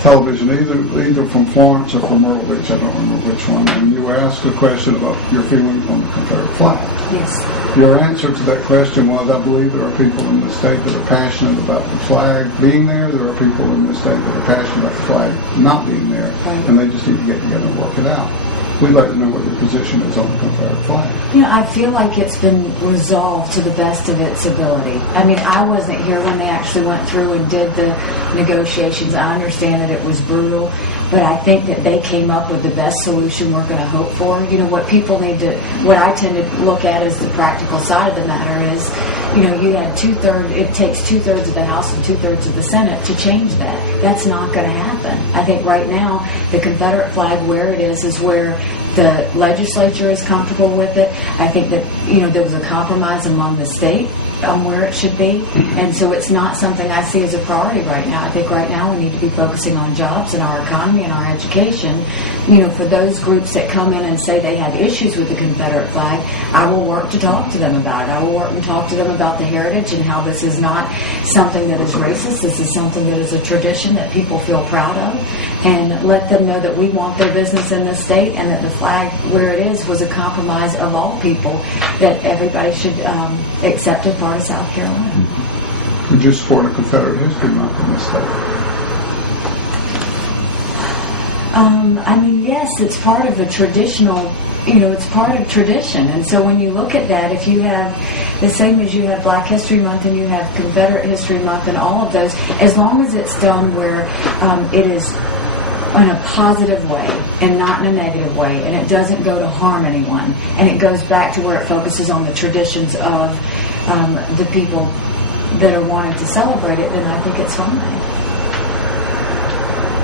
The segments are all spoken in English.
television, either from Florence or from Myrtle Beach, I don't remember which one, and you were asked a question about your feelings on the Confederate flag. Yes. Your answer to that question was, I believe there are people in this state that are passionate about the flag being there. There are people in this state that are passionate about the flag not being there, right. And they just need to get together and work it out. We'd like to know what your position is on the Confederate flag. You know, I feel like it's been resolved to the best of its ability. I mean, I wasn't here when they actually went through and did the negotiations. I understand that it was brutal, but I think that they came up with the best solution we're going to hope for. You know, what I tend to look at as the practical side of the matter is, you know, you had it takes 2/3 of the House and 2/3 of the Senate to change that. That's not going to happen. I think right now, the Confederate flag, where it is where the legislature is comfortable with it. I think that, you know, there was a compromise among the state on where it should be, and so it's not something I see as a priority right now. I think right now we need to be focusing on jobs and our economy and our education. You know, for those groups that come in and say they have issues with the Confederate flag, I will work to talk to them about it. I will work and talk to them about the heritage and how this is not something that is racist. This is something that is a tradition that people feel proud of, and let them know that we want their business in this state, and that the flag where it is was a compromise of all people, that everybody should accept it part of South Carolina. Would you support a Confederate History Month in this state? I mean, yes, it's part of the traditional, you know, it's part of tradition. And so when you look at that, if you have the same as you have Black History Month and you have Confederate History Month and all of those, as long as it's done where it is in a positive way and not in a negative way, and it doesn't go to harm anyone, and it goes back to where it focuses on the traditions of the people that are wanting to celebrate it, then I think it's fine.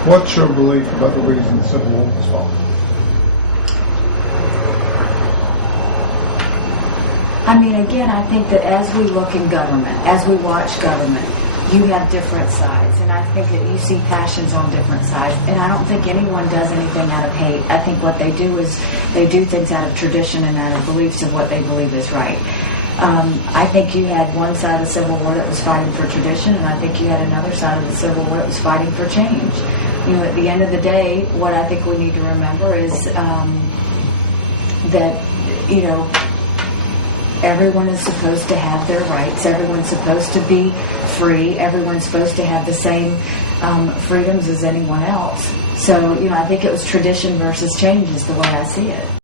What's your belief about the reason the Civil War was fought? I mean, again, I think that as we look in government, as we watch government, you have different sides, and I think that you see passions on different sides, and I don't think anyone does anything out of hate. I think what they do is they do things out of tradition and out of beliefs of what they believe is right. I think you had one side of the Civil War that was fighting for tradition, and I think you had another side of the Civil War that was fighting for change. You know, at the end of the day, what I think we need to remember is that, you know, everyone is supposed to have their rights. Everyone's supposed to be free. Everyone's supposed to have the same freedoms as anyone else. So, you know, I think it was tradition versus change is the way I see it.